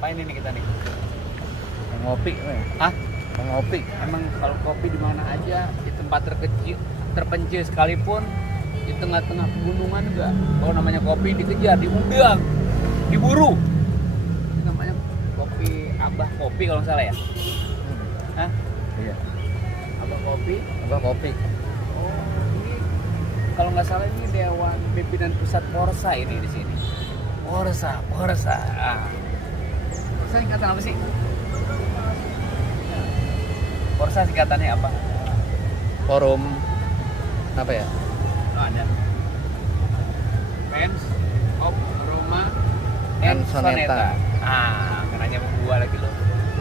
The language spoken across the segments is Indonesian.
ngapain ini kita nih? Ngopi, Hah? ngopi. Emang kalau kopi di mana aja, di tempat terpencil sekalipun, di tengah-tengah pegunungan juga, kalau namanya kopi dikejar, diundang, diburu. Ini namanya kopi Abah Kopi kalau nggak salah ya? Hah? Iya. Abah Kopi. Abah kopi. Oh, ini kalau nggak salah ini Dewan Pimpinan Pusat Porsa ini di sini. Porsa. Porsa singkatan apa sih? Porsa singkatannya apa? Forum apa ya? Oh, ada. Fans of Roma And and Soneta. Soneta. Ah, nanya sama gua lagi lo.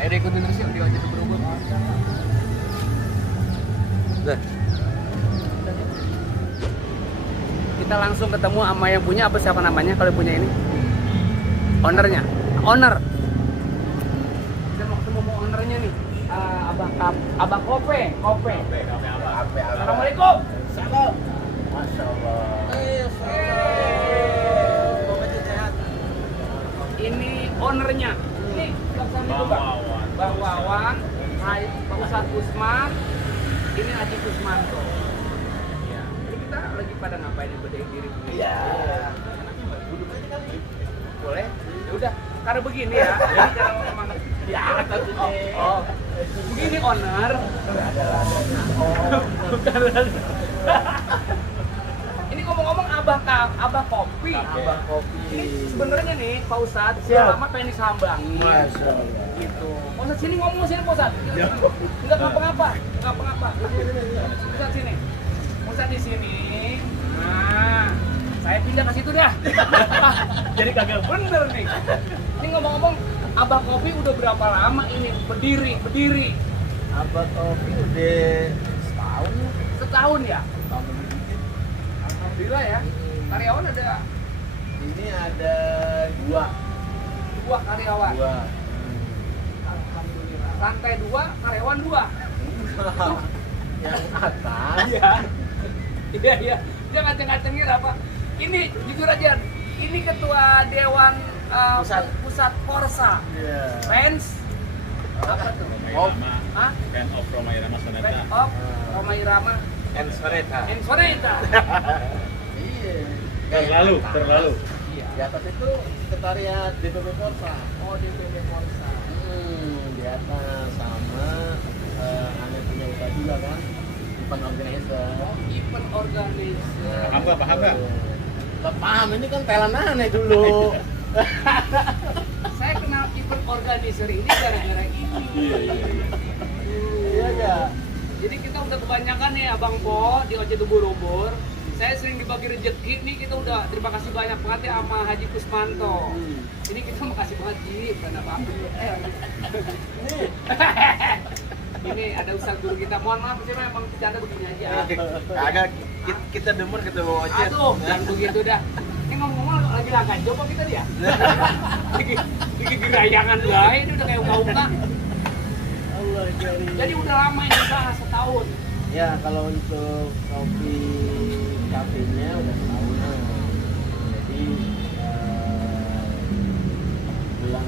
Ayo deh ikutin terus yuk di Ojek Berubah. Udah. Kita langsung ketemu sama yang punya, apa siapa namanya kalau punya ini? Ownernya. Owner. Kita mau ketemu sama ownernya nih. Abang Kope. Assalamualaikum. Salam. Masya Allah. Ini ownernya. Ini Bang Wawan, Hai Pak Ustadz Usman. Ini Haji Kusmanto. Ya. Ini kita lagi pada ngapain nih, berdiri begini? Iya. Boleh? Ya udah. Karena begini ya. Jadi kalau memang di atas ini. Oh. Begini owner. Ini ngomong-ngomong Abah Kopi. Abah kopi. Ini sebenarnya nih Pak Ustadz, sudah lama pengen disambangi. Masya Allah. Gitu. Pak Ustadz sini ngomong sini Pak Ustadz. Enggak ngapa-ngapa. Ustadz sini. Ustadz di sini. Nah, saya pindah ke situ dah. Jadi kagak bener nih. Ini ngomong-ngomong, Abah Kopi udah berapa lama ini berdiri? Abah kopi udah setahun. Setahun ya? Tahun lebih dikit. Alhamdulillah ya. Karyawan ada Ini ada dua. karyawan. Dua. Alhamdulillah. Lantai 2, karyawan 2. Yang atas. Iya. Dia ngaceng-ngacengin apa? Ini jujur aja. Ini ketua Dewan Pusat Porsa. Iya. Fans apa tuh? Hah? Fan of Roma Irama Soneta. Fans of Roma Irama And Soneta. and Soneta. Iya. Terlalu. Iya. Di atas itu sekretariat DPP Porsa. Oh, DPP Porsa. Di atas sama aneh punya usaha juga kan, event organizer. Oh, event organizer. Apa? Gak paham, ini kan talent aneh dulu. Saya kenal event organizer ini gara-gara ini. Iya gak? Jadi kita udah kebanyakan nih Abang Po di Ojek Ubur-Ubur. Saya sering dibagi rezeki nih, kita udah terima kasih banyak banget ya sama Haji Kusmanto. Ini kita makasih banget Ji, bukan apa-apa. Ini ada ustaz guru kita. Mohon maaf sih memang bercanda begini aja. Kagak, kita demen ketemu Ocet. Aduh, jangan begitu dah. Ini ngomong-ngomong lagi langkah coba kita dia. Lagi gerayangan lah, ini udah kayak uka-uka. Allah jari. Jadi udah lama ini usaha setahun. Ya kalau untuk kopi kafenya udah setahunan. Jadi bulan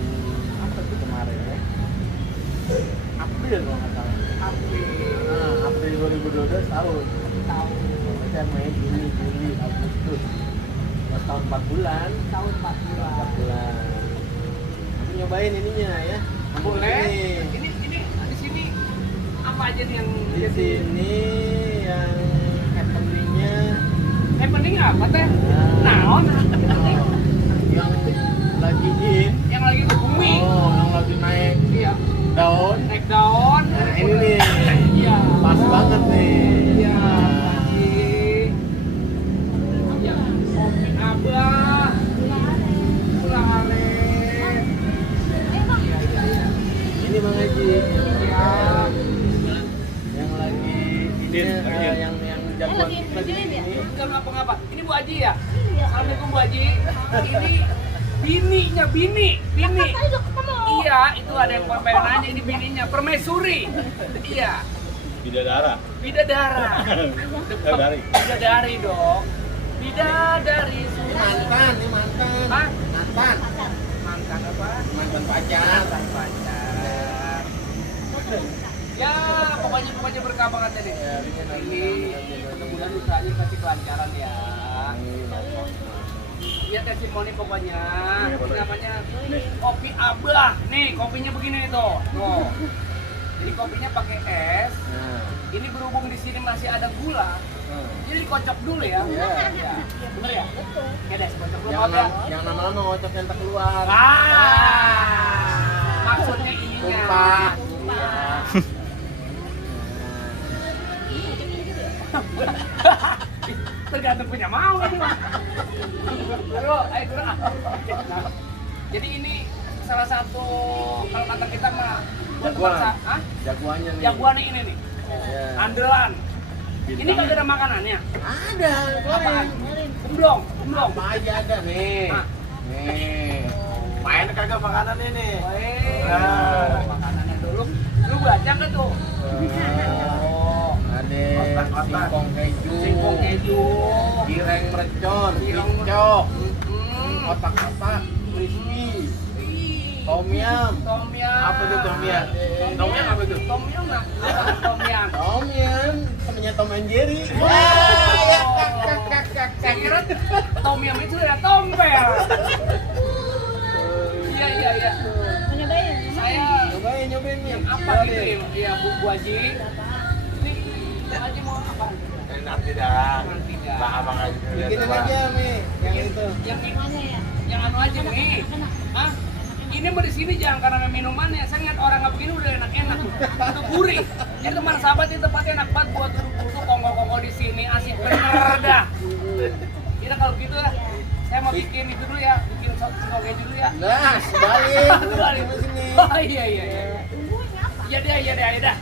apa tuh kemarin ya? April kalau nggak salah. April 2012 tahun. Berarti Mei, Juni, Juli, Agustus. Tahun 4 bulan. Tahun 4 bulan. 4 bulan. Nanti nyobain ininya ya. Boleh. Ini di sini apa aja nih yang Di sini yang happeningnya happening apa teh? Naon? yang lagi in, Yang lagi ke bumi. yang lagi naik Iya. daun. Naik daun. Nah ini nih, Iya. pas banget nih. Iya. Nah, Iya. Kopi Abah. Pulang aren. Iya. ini Bang Haji. Iya. Yang lagi ini yang jagoan kita di sini. Enggak ngapa-ngapa. Ini Bu Haji ya? Assalamualaikum Bu Haji. Ini bininya, bini. Iya, itu ada yang pengen nanya, ini bininya, permaisuri. Iya, Bidadara. bidadara. Bidadari dong. Bidadari Ini semua. mantan. Hah? Mantan. Mantan apa Mantan pacar. Mantan pacar. Ya, pokoknya berkah banget ini. Ya, Ini mudah-mudahan usahanya kasih kelancaran ya. Iya testimoni pokoknya. Ini namanya kopi Abah. Nih kopinya begini tuh. Tuh. Jadi kopinya pakai es. Ini berhubung di sini masih ada gula. Jadi dikocok dulu ya. Iya. Ya, bener ya? Betul. Oke deh, kocok dulu Jangan ya. yang lama-lama ngocok yang tak keluar. Maksudnya ininya. Sumpah. Tergantung punya mau ini mah. Aduh, ayo kurang. Jadi ini salah satu kalau kata kita mah buat Jagoan. bangsa, Jagoannya nih. jagoan ini nih. Iya. Andalan. Ini kagak ada makanannya. Ada, Apaan? Gemblong, gemblong. Apa aja ada nih. Ah. Nih. Main kagak makanan ini. Makanannya dulu. Lu baca nggak tuh? Oh, Ada Kotak-kotak. singkong keju. singkong keju. Gireng mercon, Gireng kicok, Mm-mm. kotak-kotak, crispy, tom yum. Tom yum. Apa tuh tom yum? Tom yum apa tuh? Tom yum lah. Tom yum. Tom yum, temennya Tom and Jerry. Saya kira Tom yum itu ya tompel. Iya. Saya Nyobain nih. apa gitu ya? Iya, Bu Haji. Ini Bu Haji mau apa? Nanti dah. Nanti dah. Bah, abang aja. Bikinin aja, Mi. Yang itu. Yang anu aja nih. Hah? Ini mah di sini jangan karena minumannya. Saya ngeliat orang nggak begini udah enak-enak. Itu gurih. Jadi teman sahabat ini tempatnya enak banget buat duduk-duduk kongko-kongko di sini. Asik bener dah. Kira kalau gitu ya, saya mau bikin itu dulu ya, bikin singkong keju dulu ya. Nah, sebalik. Balik. Di sini. Oh iya. Iya deh.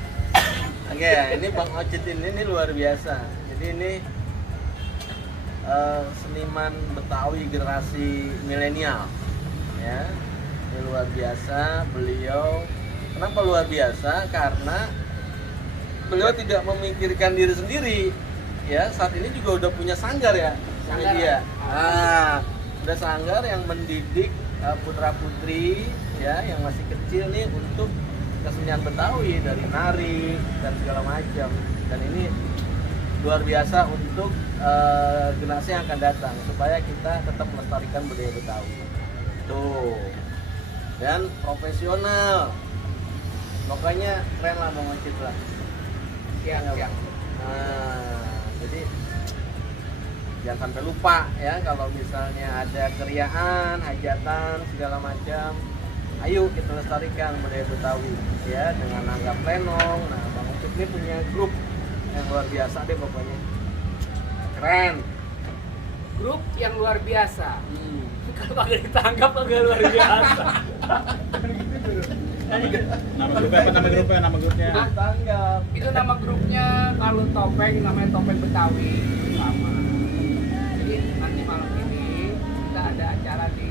Oke, ini Bang Ocit ini luar biasa. Jadi ini seniman Betawi generasi milenial, ya. Ini luar biasa. Beliau, kenapa luar biasa? Karena beliau tidak memikirkan diri sendiri. Ya, saat ini juga udah punya sanggar ya, Sanggar. dia. Nah, udah sanggar yang mendidik putra putri ya yang masih kecil nih untuk kesenian Betawi dari nari dan segala macam. Dan ini luar biasa untuk generasi yang akan datang supaya kita tetap melestarikan budaya Betawi. Tuh. Dan profesional. Pokoknya keren lah Bang Ocit lah. Siap. Nah, jadi jangan sampai lupa ya kalau misalnya ada keriaan, hajatan segala macam. Ayo kita lestarikan budaya Betawi ya dengan anggap lenong. Nah, Bang Ocit ini punya grup yang luar biasa deh pokoknya. Keren. Grup yang luar biasa. Kalau kagak ditangkap kagak luar biasa. Nama grupnya. Hah? Tanggap. Itu nama grupnya kalau topeng namanya topeng Betawi sama. Jadi nanti malam ini kita ada acara di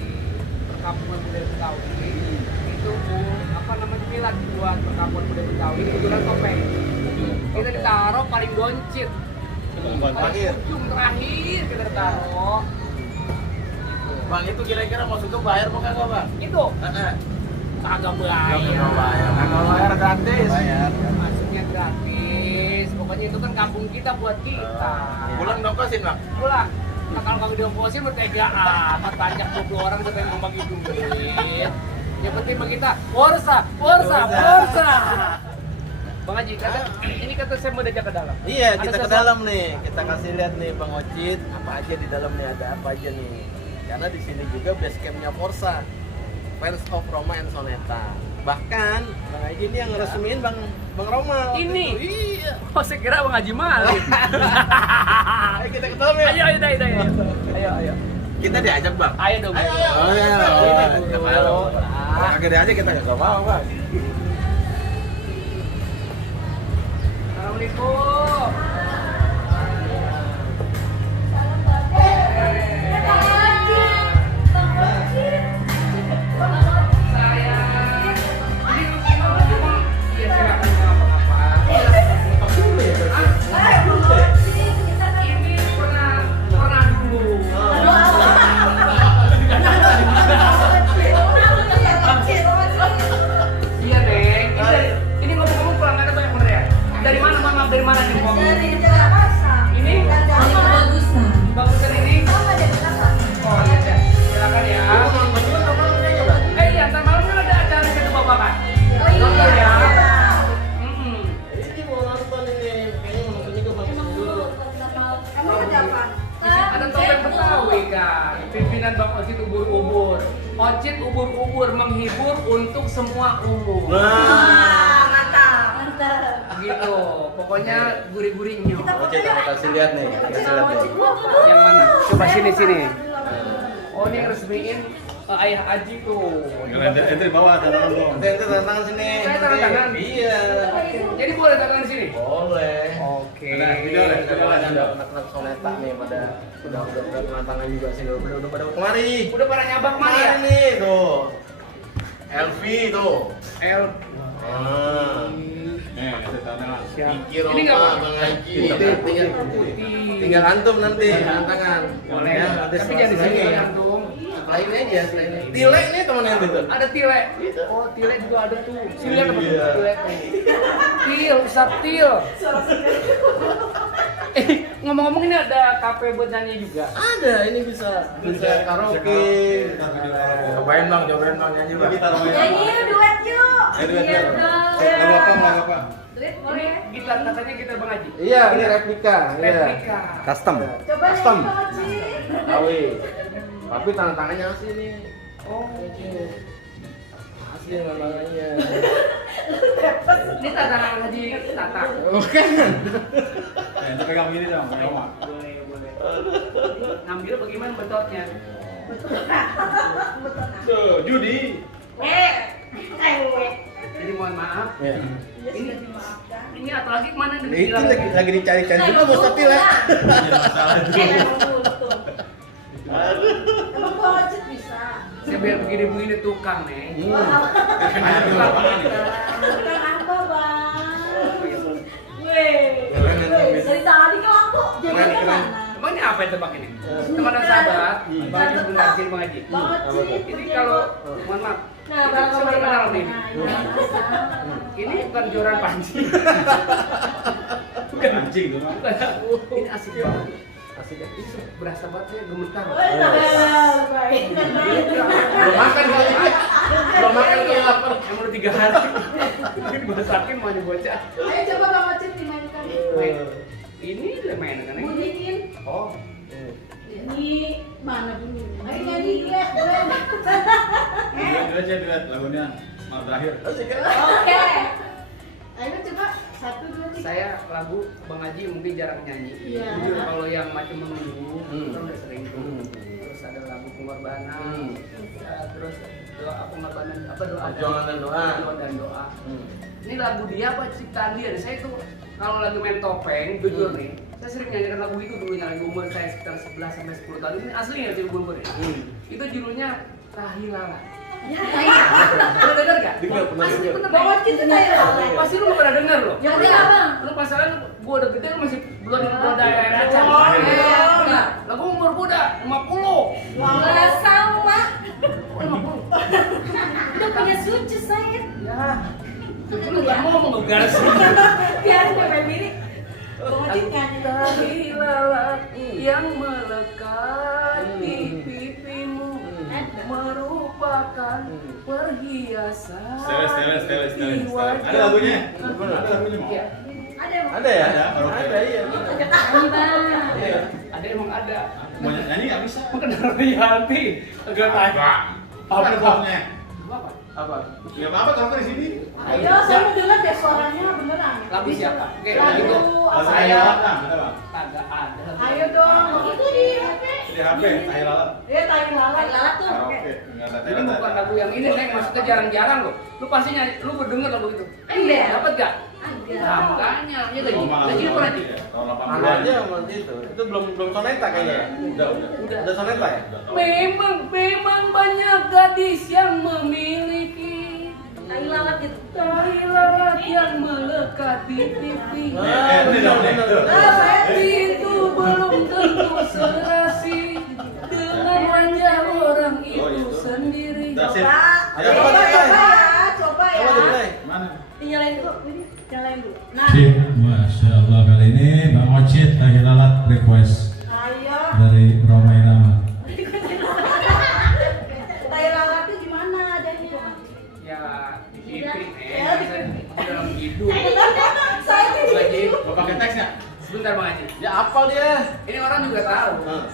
perkampungan budaya Betawi. Itu apa namanya pilat buat perkampungan budaya Betawi kebetulan topeng. Kita ditaruh paling goncit. Terakhir. Ujung terakhir kita taruh. Bang itu kira-kira masuk ke bayar apa kagak, Bang? Itu kagak bayar. Kagak bayar gratis. Bayar. Masuknya gratis. Pokoknya itu kan kampung kita buat kita. Pulang dongkosin, Bang. Pulang. Nah, kalau kagak diongkosin bertega amat banyak 20 orang siapa yang mau bagi duit. Yang penting bagi kita Forza. Bang Haji, ini kata saya mau diajak ke dalam. Iya, Ada kita ke sesuatu- dalam nih. Kita kasih lihat nih Bang Ocit, apa aja di dalam nih, ada apa aja nih. Karena di sini juga base campnya Forza, Fans of Roma and Soneta. Bahkan Bang Haji ini yang ngeresmiin Bang Roma. waktu Ini? itu. Iya. Oh, saya kira Bang Haji Malik. Ayo kita ketemu ya. Ayo. Kita diajak, Bang. Ayo dong. Oh iya. Kagak diajak kita enggak mau, Bang. Assalamualaikum. ubur-ubur menghibur untuk semua umur. Mantap. Gitu. Pokoknya gurih-gurihnya. Kita kasih lihat nih. Kasih lihat nih. Yang mana? Coba sini. Oh, ini yang resmiin ayah Aji tuh. Ente di bawah ada dong. Ente tanda tangan sini. Saya tanda tangan? Iya. Jadi boleh tanda tangan di sini? Boleh. Oke. Nah, video deh. Ada anak-anak soneta nih pada udah tanda tangan juga sih udah pada kemari. Udah pada nyabak mana ya? nih tuh. LV tuh. L. Nih, ente tanda tangan. Pikir Ini nggak Bang apa? Haji. Putih. Tinggal antum nanti tanda tangan. Boleh. Ya, nanti Tapi jangan di sini setelah antum. lain aja, Tilek nih teman yang itu. Ada tile. Oh, tile juga ada tuh. Sini lihat teman Iya. tile. Til, Ustaz Til. Ngomong-ngomong ini ada kafe buat nyanyi juga. Ada, ini bisa karaoke. Cobain bang nyanyi bang. Nyanyi yuk, duet yuk. Iya dong. Lagu apa? Duet Ini boleh. gitar katanya gitar Bang Haji. Iya, ini replika. Replika. Custom. Coba Custom. nyanyi Bang Haji. Awi. Tapi tanda tangannya asli nih. Oh, Asli tanda tangannya. ini tantangan Haji Tata. Bukan. Ente pegang begini dong, pegang Mak. Boleh. Ngambil bagaimana betotnya? Tuh, judi. Jadi mohon maaf. Ya. Ini atau lagi kemana nih? Itu lagi dicari-cari juga Bos Tatil ya. Emang budget bisa. Saya biar begini-begini tukang nih. Tukang apa bang? Weh, dari tadi kan aku jadi Keren. kemana? Emang ini apa itu Bang ini? Teman dan sahabat, Bang Haji benar sini Bang Haji. Budget. Ini kalau mohon maaf, Nah, itu bang saya kenal nih. Ini bukan joran panci. Bukan Anjing tuh, Mak. bukan. Ini asik banget. Asik banget. Ini berasa banget ya gemetar. Baik. Belum makan kali. Belum makan kali lapar. Emang udah 3 hari. Ini dimasakin mau bocah. Ayo coba bang Ocit dimainkan. Ini udah main kan? Bunyiin. Oh. Ini mana bunyi? Ayo nyanyi dia. Duet aja duet lagunya malam terakhir. Oke. Ayo coba 1, 2, 3. Saya lagu Bang Haji mungkin jarang nyanyi. Iya. Jujur kalau yang macam menunggu, Hmm. kita udah sering tuh. Terus ada lagu pengorbanan, terus doa pengorbanan apa doa Perjuangan dan doa. dan doa. Ini lagu dia apa ciptaan dia? Saya tuh kalau lagi main topeng, jujur nih, saya sering nyanyikan lagu itu dulu lagi umur saya sekitar 11 sampai 10 tahun. Ini aslinya sih umur ya. Itu judulnya Tahilala. Pernah dengar gak? Dengar, pernah Asli dengar. bener, Bang Bang. Ocit itu kayak Pasti lu pernah dengar loh. Yang mana, Bang? Lu pasaran gua udah gede lu masih belum ada air aja. Oh, iya. Nah, lagu umur gua udah 50. Nggak sama. Oh, 50. Udah punya suci saya. Ya. Lu enggak mau ngegas. Biar sampai mirip. Bang Ocit nyanyi. Tahilala yang melekat di pipimu merupakan perhiasan Style. di wajahmu. Ada lagunya? Ada lagunya, Mak. Iya. Ada emang. Ada ya? Ada, karaoke. Ada iya. Nyanyi bang. Iya. Ada emang ada. Mau nyanyi nggak bisa. Bukan royalti. Enggak tanya. Apa pokoknya? Apa? Apa? Ya apa karaoke di sini? Ayo, saya mau dengar deh suaranya beneran. Lagu siapa? Oke, Lagu gitu. apa? Saya ada Bang. kagak ada. Ayo dong. Itu di HP. Di HP, Tahir Lalat. Tai lala tuh. Karaoke. Enggak ada Ini bukan lagu yang ini, Neng. Maksudnya jarang-jarang loh. Lu pasti nyanyi, lu berdengar lagu itu. Iya. Dapat gak? Ada. Nah, makanya. Ya lagi. Roma Lagi lagu apa lagi? ya, tahun Ada 80-an. aja sama itu. Itu belum soneta kayaknya. Udah. Udah soneta ya? Memang banyak gadis yang memiliki Tai lala gitu. tai lalat yang melekat di pipi. Ini dong, nih. Tapi itu belum tentu serasi dengan wajah orang itu sendiri. Udah, sip. Ayo, Coba coba, ya, coba. coba ya. Coba dimulai. Mana? Dinyalain dulu, ini nyalain dulu. Nah, Sip, Masya Allah kali ini Bang Ocit lagi lalat request ayo. dari Roma Irama. Tai lala tuh gimana adanya coba? Ya, di pipi, Ya, di pipi. dalam hidup. Saya Bang Haji, Mau pakai teks nggak? sebentar Bang Haji. Ya apal dia. Ini orang juga tahu. Nah.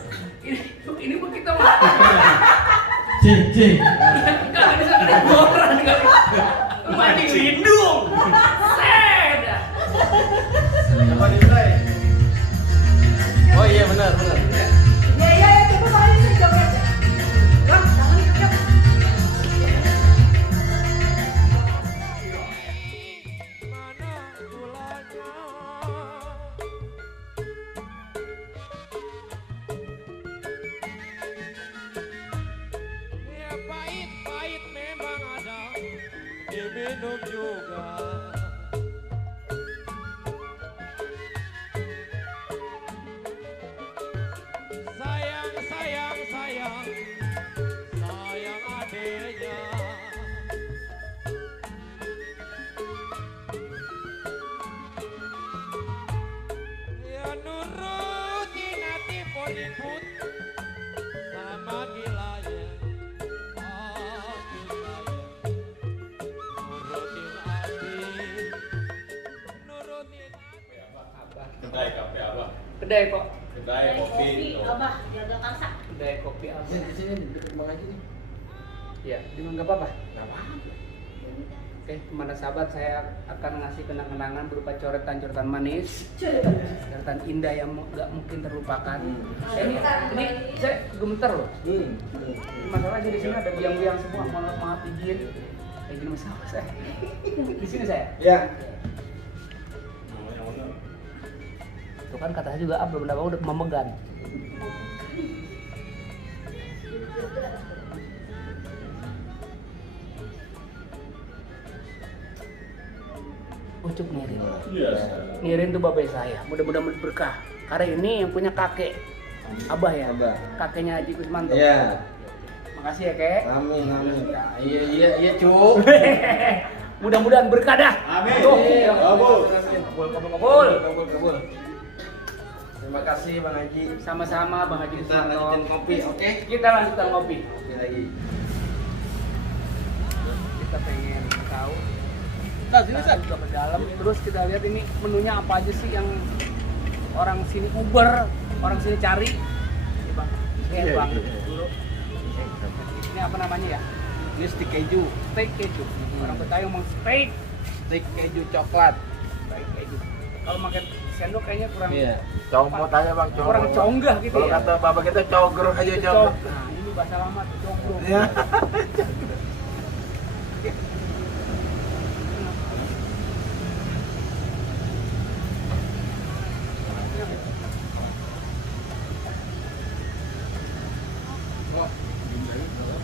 Ini mah kita mah. Cik, cik. Enggak, diminum juga. Sayang, sayang, sayang, sayang adenya. Ya nurutin hati poliput sama gilanya. Aku sayang nurutin hati, nurutin hati. Abah. Kedai kafe apa? Kedai kok. Kedai kopi. gitu. Abah, jaga karsa. Kedai kopi Abah. Sini sini deket Bang Haji nih. Ya, cuma nggak apa-apa. Nggak apa-apa. Oke, teman sahabat, saya akan ngasih kenang-kenangan berupa coretan-coretan manis, coretan indah yang nggak mungkin terlupakan. Ini saya gemeter loh. Masalahnya di sini ada biang-biang semua, mohon maaf izin. Kayak gini masalah saya. Di sini saya. Ya. Tuh kan katanya juga belum dapat udah memegang. Ucup ngirim. Iya. Ngirim tuh babe saya. Mudah-mudahan berkah. Karena ini yang punya kakek. Abah ya. Abah. Kakeknya Haji Kusmanto. Iya. Makasih ya, Kek. Amin amin. Iya Cuk. Mudah-mudahan berkah dah. Amin. Tuh. Kabul. Kabul. Kabul. Terima kasih Bang Haji. Sama-sama Bang Haji Kita Kusmanto. lanjutin kopi, oke? Kita lanjutkan ngopi. Kopi lagi. Kita pengen tahu. Kita buka ke dalam, terus kita lihat ini menunya apa aja sih yang orang sini Uber, orang sini cari. Ini Bang, Iya, Bang iya. dulu. Ini apa namanya ya? Ini steak keju. Steak keju. Orang Betawi ngomong steak, Steak keju coklat. steak keju. Kalau makan sendok kayaknya kurang Iya. Congkot aja Bang, congkot. kurang conggah gitu Kalau ya. kata bapak kita cogor aja cogor. Nah, ini bahasa lama tuh conggrong. Iya.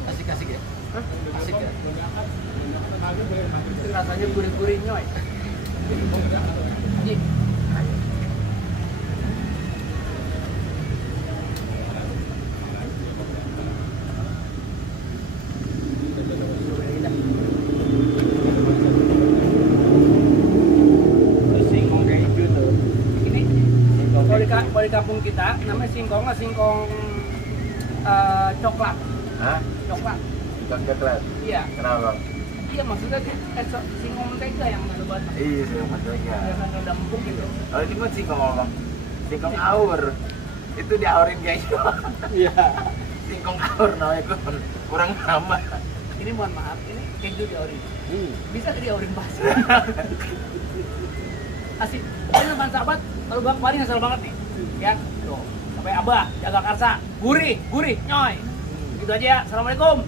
Asik-asik ya? Asik ya? Itu rasanya gurih-gurih nyoy. Haji. Singkong keju tuh. Ini kalau di kampung kita namanya singkongnya singkong coklat. Hah? Coklat. Singkong coklat. Iya. Kenapa Bang? Iya maksudnya singkong mentega yang ada banget. Iya, singkong mentega. Yang ada empuk gitu. Oh ini mah singkong apa? Singkong aur. Itu diaurin guys. Iya. Singkong aur namanya kurang lama. Ini mohon maaf, ini keju diaurin. Bisa ke diaurin pas. Asik. Ini teman sahabat, kalau Bang Pari ngasal banget nih. Ya, tuh. Sampai Abah, jaga karsa. Gurih, gurih, nyoy. Gitu aja ya. Assalamualaikum.